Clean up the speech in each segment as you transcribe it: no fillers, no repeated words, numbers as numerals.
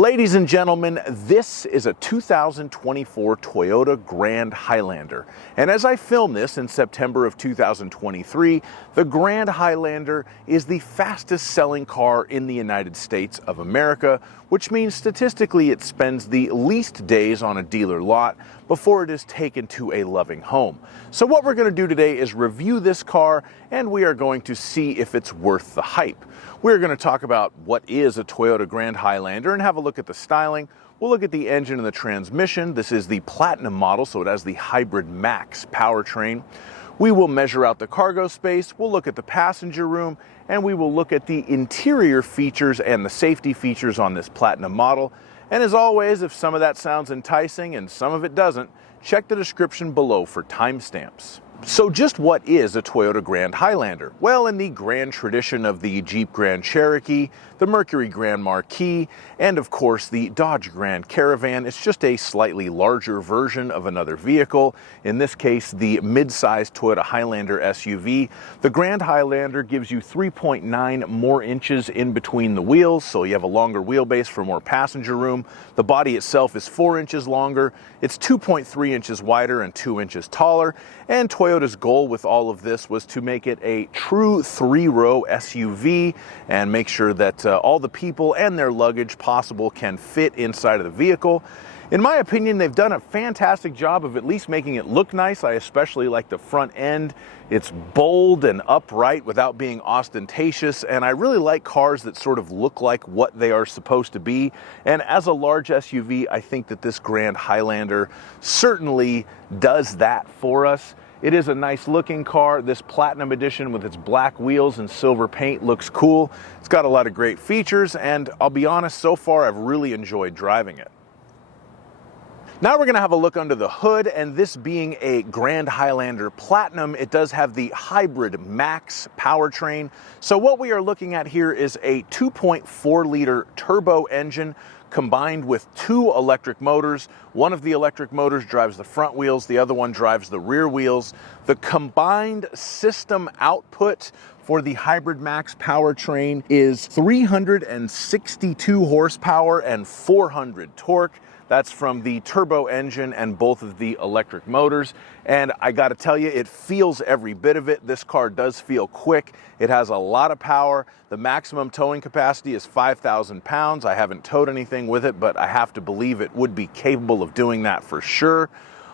Ladies and gentlemen, this is a 2024 Toyota Grand Highlander. And as I film this in September of 2023, the Grand Highlander is the fastest selling car in the United States of America, which means statistically it spends the least days on a dealer lot before it is taken to a loving home. So what we're going to do today is review this car, and we are going to see if it's worth the hype. We're going to talk about what is a Toyota Grand Highlander and have a look at the styling. We'll look at the engine and the transmission. This is the Platinum model, so it has the Hybrid Max powertrain. We will measure out the cargo space, we'll look at the passenger room, and we will look at the interior features and the safety features on this Platinum model. And as always, if some of that sounds enticing and some of it doesn't, check the description below for timestamps. So just what is a Toyota Grand Highlander? Well, in the grand tradition of the Jeep Grand Cherokee, the Mercury Grand Marquis, and of course the Dodge Grand Caravan, it's just a slightly larger version of another vehicle. In this case, the mid-sized Toyota Highlander SUV. The Grand Highlander gives you 3.9 more inches in between the wheels, so you have a longer wheelbase for more passenger room. The body itself is 4 inches longer. It's 2.3 inches wider and 2 inches taller. And Toyota's goal with all of this was to make it a true three-row SUV and make sure that all the people and their luggage possible can fit inside of the vehicle. In my opinion, they've done a fantastic job of at least making it look nice. I especially like the front end. It's bold and upright without being ostentatious, and I really like cars that sort of look like what they are supposed to be. And as a large SUV, I think that this Grand Highlander certainly does that for us. It is a nice looking car. This Platinum edition with its black wheels and silver paint looks cool. It's got a lot of great features, and I'll be honest, so far I've really enjoyed driving it. Now we're going to have a look under the hood, and this being a Grand Highlander Platinum, it does have the Hybrid Max powertrain. So what we are looking at here is a 2.4-liter turbo engine combined with two electric motors. One of the electric motors drives the front wheels, the other one drives the rear wheels. The combined system output for the Hybrid Max powertrain is 362 horsepower and 400 torque. That's from the turbo engine and both of the electric motors. And I gotta tell you, it feels every bit of it. This car does feel quick. It has a lot of power. The maximum towing capacity is 5,000 pounds. I haven't towed anything with it, but I have to believe it would be capable of doing that for sure.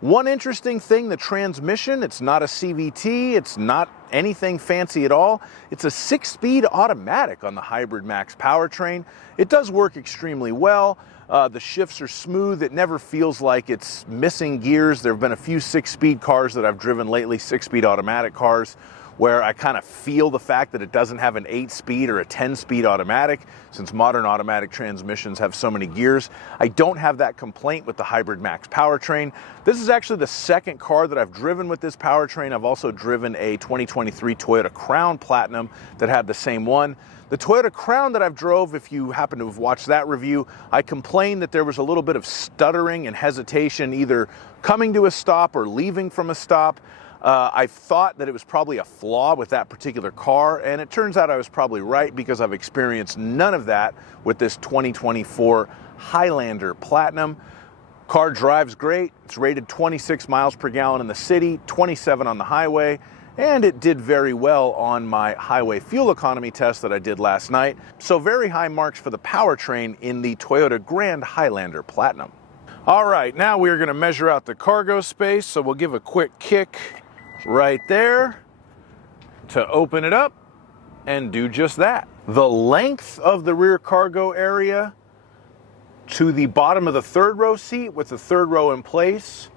One interesting thing, the transmission, it's not a CVT, it's not anything fancy at all. It's a 6-speed automatic on the Hybrid Max powertrain. It does work extremely well. The shifts are smooth. It never feels like it's missing gears. There have been a few 6-speed cars that I've driven lately, 6-speed automatic cars, where I kind of feel the fact that it doesn't have an 8-speed or a 10-speed automatic, since modern automatic transmissions have so many gears. I don't have that complaint with the Hybrid Max powertrain. This is actually the second car that I've driven with this powertrain. I've also driven a 2023 Toyota Crown Platinum that had the same one. The Toyota Crown that I've drove, if you happen to have watched that review, I complained that there was a little bit of stuttering and hesitation, either coming to a stop or leaving from a stop. I thought that it was probably a flaw with that particular car, and it turns out I was probably right because I've experienced none of that with this 2024 Highlander Platinum. Car drives great. It's rated 26 miles per gallon in the city, 27 on the highway, and it did very well on my highway fuel economy test that I did last night. So very high marks for the powertrain in the Toyota Grand Highlander Platinum. All right, now we're going to measure out the cargo space, so we'll give a quick kick right there to open it up and do just that. The length of the rear cargo area to the bottom of the third row seat with the third row in place,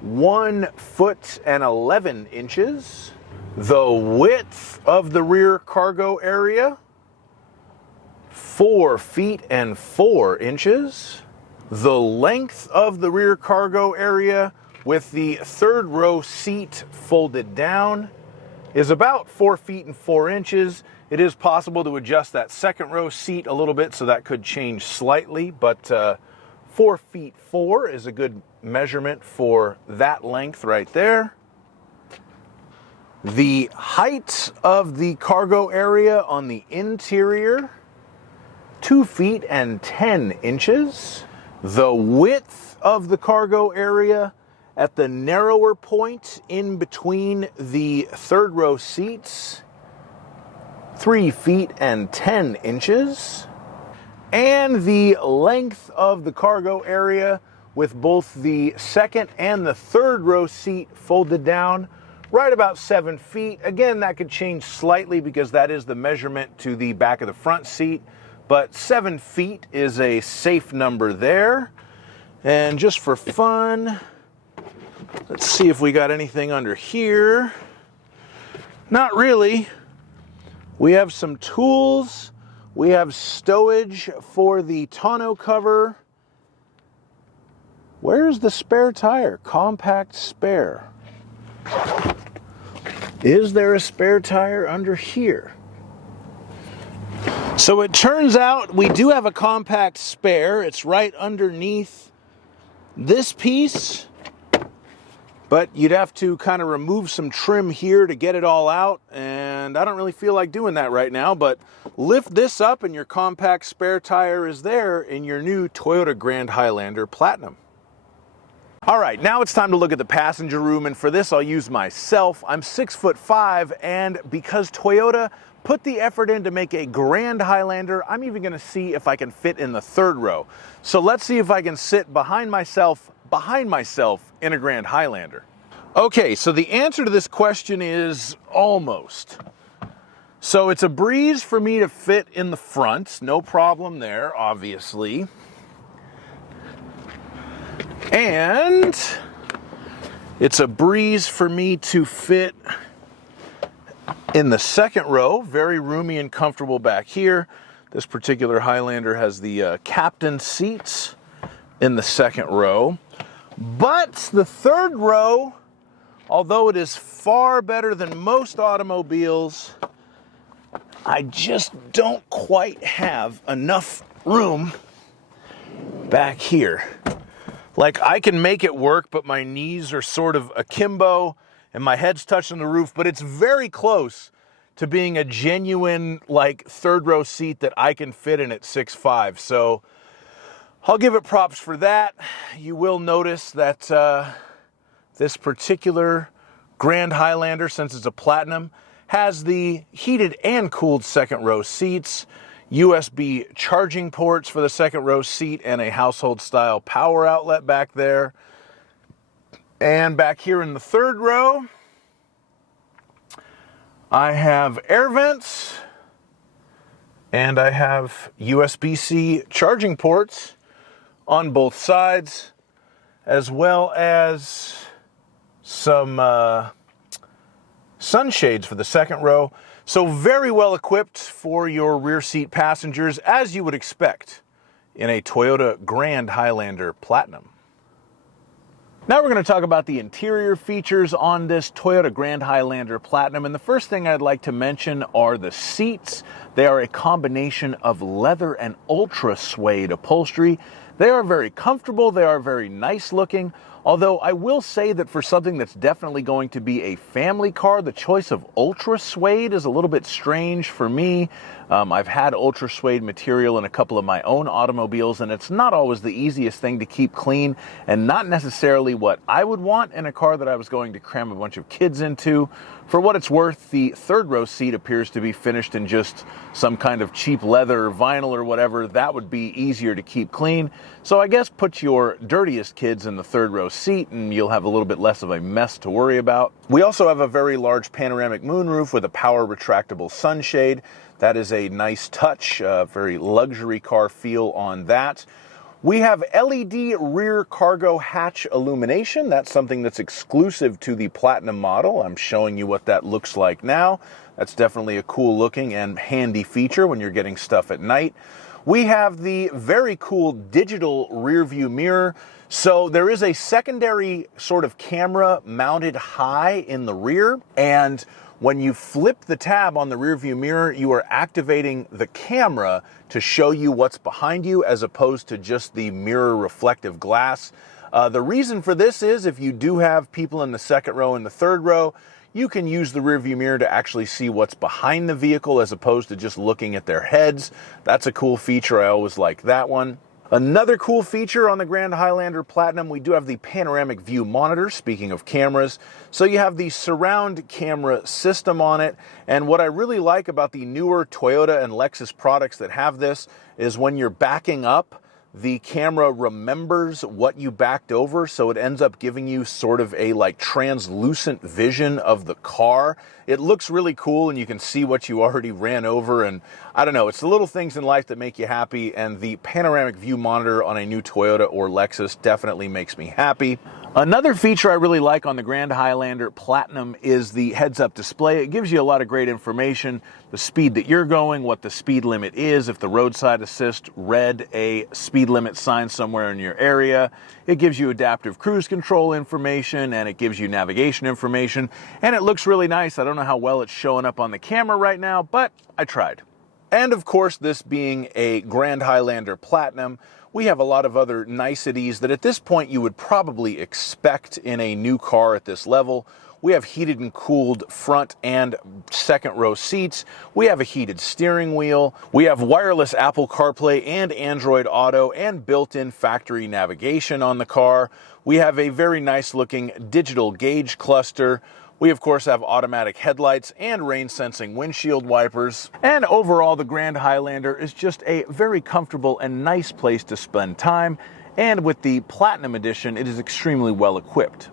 1 foot and 11 inches. The width of the rear cargo area, 4 feet and 4 inches. The length of the rear cargo area with the third row seat folded down is about 4 feet and 4 inches. It is possible to adjust that second row seat a little bit, so that could change slightly, but 4 feet 4 is a good measurement for that length right there. The height of the cargo area on the interior 2 feet and 10 inches. The width of the cargo area at the narrower point in between the third row seats, 3 feet and 10 inches. And the length of the cargo area with both the second and the third row seat folded down, right about 7 feet. Again, that could change slightly because that is the measurement to the back of the front seat, but 7 feet is a safe number there. And just for fun, let's see if we got anything under here. Not really. We have some tools. We have stowage for the tonneau cover. Where's the spare tire? Compact spare. Is there a spare tire under here? So it turns out we do have a compact spare. It's right underneath this piece, but you'd have to kind of remove some trim here to get it all out, and I don't really feel like doing that right now, but lift this up and your compact spare tire is there in your new Toyota Grand Highlander Platinum. All right, now it's time to look at the passenger room, and for this I'll use myself. I'm 6'5", and because Toyota put the effort in to make a Grand Highlander, I'm even gonna see if I can fit in the third row. So let's see if I can sit behind myself in a Grand Highlander. Okay, so the answer to this question is almost. So it's a breeze for me to fit in the front, no problem there, obviously. And it's a breeze for me to fit in the second row, very roomy and comfortable back here. This particular Highlander has the captain seats in the second row. But the third row, although it is far better than most automobiles, I just don't quite have enough room back here. Like, I can make it work, but my knees are sort of akimbo and my head's touching the roof, but it's very close to being a genuine, like, third row seat that I can fit in at 6'5". So I'll give it props for that. You will notice that this particular Grand Highlander, since it's a Platinum, has the heated and cooled second row seats, USB charging ports for the second row seat, and a household style power outlet back there. And back here in the third row, I have air vents and I have USB-C charging ports on both sides, as well as some sunshades for the second row. So very well equipped for your rear seat passengers, as you would expect in a Toyota Grand Highlander Platinum. Now we're going to talk about the interior features on this Toyota Grand Highlander Platinum, and the first thing I'd like to mention are the seats. They are a combination of leather and ultra suede upholstery. They are very comfortable, they are very nice looking, although I will say that for something that's definitely going to be a family car, the choice of ultra suede is a little bit strange for me. I've had ultra suede material in a couple of my own automobiles, and it's not always the easiest thing to keep clean, and not necessarily what I would want in a car that I was going to cram a bunch of kids into. For what it's worth, the third row seat appears to be finished in just some kind of cheap leather, vinyl or whatever. That would be easier to keep clean. So I guess put your dirtiest kids in the third row seat and you'll have a little bit less of a mess to worry about. We also have a very large panoramic moonroof with a power retractable sunshade. That is a nice touch, very luxury car feel on that. We have LED rear cargo hatch illumination. That's something that's exclusive to the Platinum model. I'm showing you what that looks like now. That's definitely a cool looking and handy feature when you're getting stuff at night. We have the very cool digital rear view mirror. So there is a secondary sort of camera mounted high in the rear, and when you flip the tab on the rear view mirror, you are activating the camera to show you what's behind you as opposed to just the mirror reflective glass. The reason for this is if you do have people in the second row and the third row, you can use the rearview mirror to actually see what's behind the vehicle as opposed to just looking at their heads. That's a cool feature. I always like that one. Another cool feature on the Grand Highlander Platinum, we do have the panoramic view monitor, speaking of cameras. So you have the surround camera system on it. And what I really like about the newer Toyota and Lexus products that have this is when you're backing up, the camera remembers what you backed over, so it ends up giving you sort of a like translucent vision of the car. It looks really cool and you can see what you already ran over, and I don't know, it's the little things in life that make you happy, and the panoramic view monitor on a new Toyota or Lexus definitely makes me happy. Another feature I really like on the Grand Highlander Platinum is the heads-up display. It gives you a lot of great information, the speed that you're going, what the speed limit is, if the roadside assist read a speed limit sign somewhere in your area. It gives you adaptive cruise control information, and it gives you navigation information, and it looks really nice. I don't know how well it's showing up on the camera right now, but I tried. And of course, this being a Grand Highlander Platinum, we have a lot of other niceties that at this point you would probably expect in a new car at this level. We have heated and cooled front and second row seats. We have a heated steering wheel. We have wireless Apple CarPlay and Android Auto and built-in factory navigation on the car. We have a very nice looking digital gauge cluster. We, of course, have automatic headlights and rain-sensing windshield wipers. And overall, the Grand Highlander is just a very comfortable and nice place to spend time. And with the Platinum Edition, it is extremely well equipped.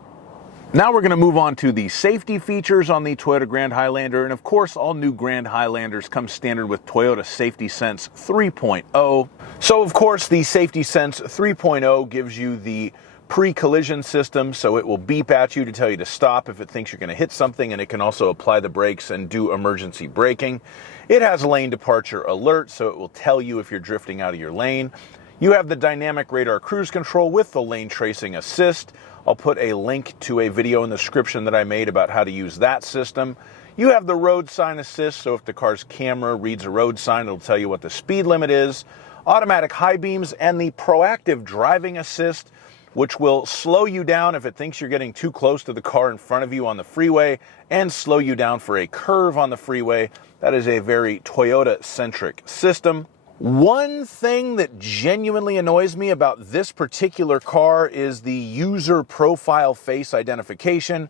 Now we're going to move on to the safety features on the Toyota Grand Highlander. And of course, all new Grand Highlanders come standard with Toyota Safety Sense 3.0. So, of course, the Safety Sense 3.0 gives you the pre-collision system, so it will beep at you to tell you to stop if it thinks you're going to hit something, and it can also apply the brakes and do emergency braking. It has lane departure alert, so it will tell you if you're drifting out of your lane. You have the dynamic radar cruise control with the lane tracing assist. I'll put a link to a video in the description that I made about how to use that system. You have the road sign assist, so if the car's camera reads a road sign, it'll tell you what the speed limit is. Automatic high beams and the proactive driving assist, which will slow you down if it thinks you're getting too close to the car in front of you on the freeway and slow you down for a curve on the freeway. That is a very Toyota-centric system. One thing that genuinely annoys me about this particular car is the user profile face identification.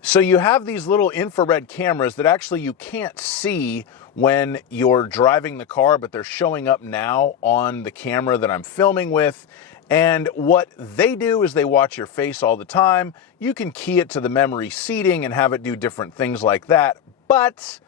So you have these little infrared cameras that actually you can't see when you're driving the car, but they're showing up now on the camera that I'm filming with. And what they do is they watch your face all the time. You can key it to the memory seating and have it do different things like that. But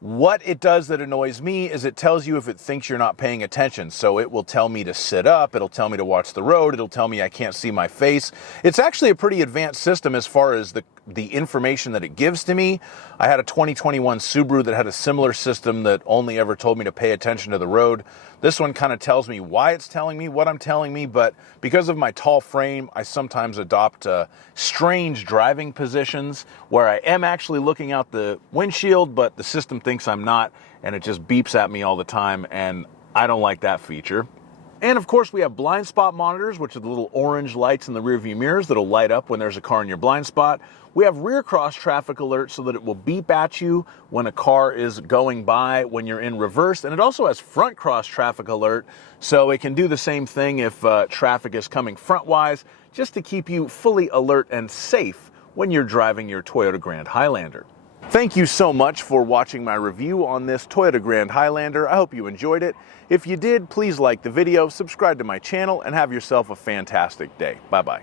what it does that annoys me is it tells you if it thinks you're not paying attention. So it will tell me to sit up, it'll tell me to watch the road, it'll tell me I can't see my face. It's actually a pretty advanced system as far as the information that it gives to me. I had a 2021 Subaru that had a similar system that only ever told me to pay attention to the road. This one kind of tells me why it's telling me what I'm telling me, but because of my tall frame, I sometimes adopt strange driving positions where I am actually looking out the windshield, but the system thinks I'm not, and it just beeps at me all the time, and I don't like that feature. And of course, we have blind spot monitors, which are the little orange lights in the rearview mirrors that'll light up when there's a car in your blind spot. We have rear cross traffic alert so that it will beep at you when a car is going by when you're in reverse. And it also has front cross traffic alert, so it can do the same thing if traffic is coming frontwise, just to keep you fully alert and safe when you're driving your Toyota Grand Highlander. Thank you so much for watching my review on this Toyota Grand Highlander. I hope you enjoyed it. If you did, please like the video, subscribe to my channel, and have yourself a fantastic day. Bye-bye.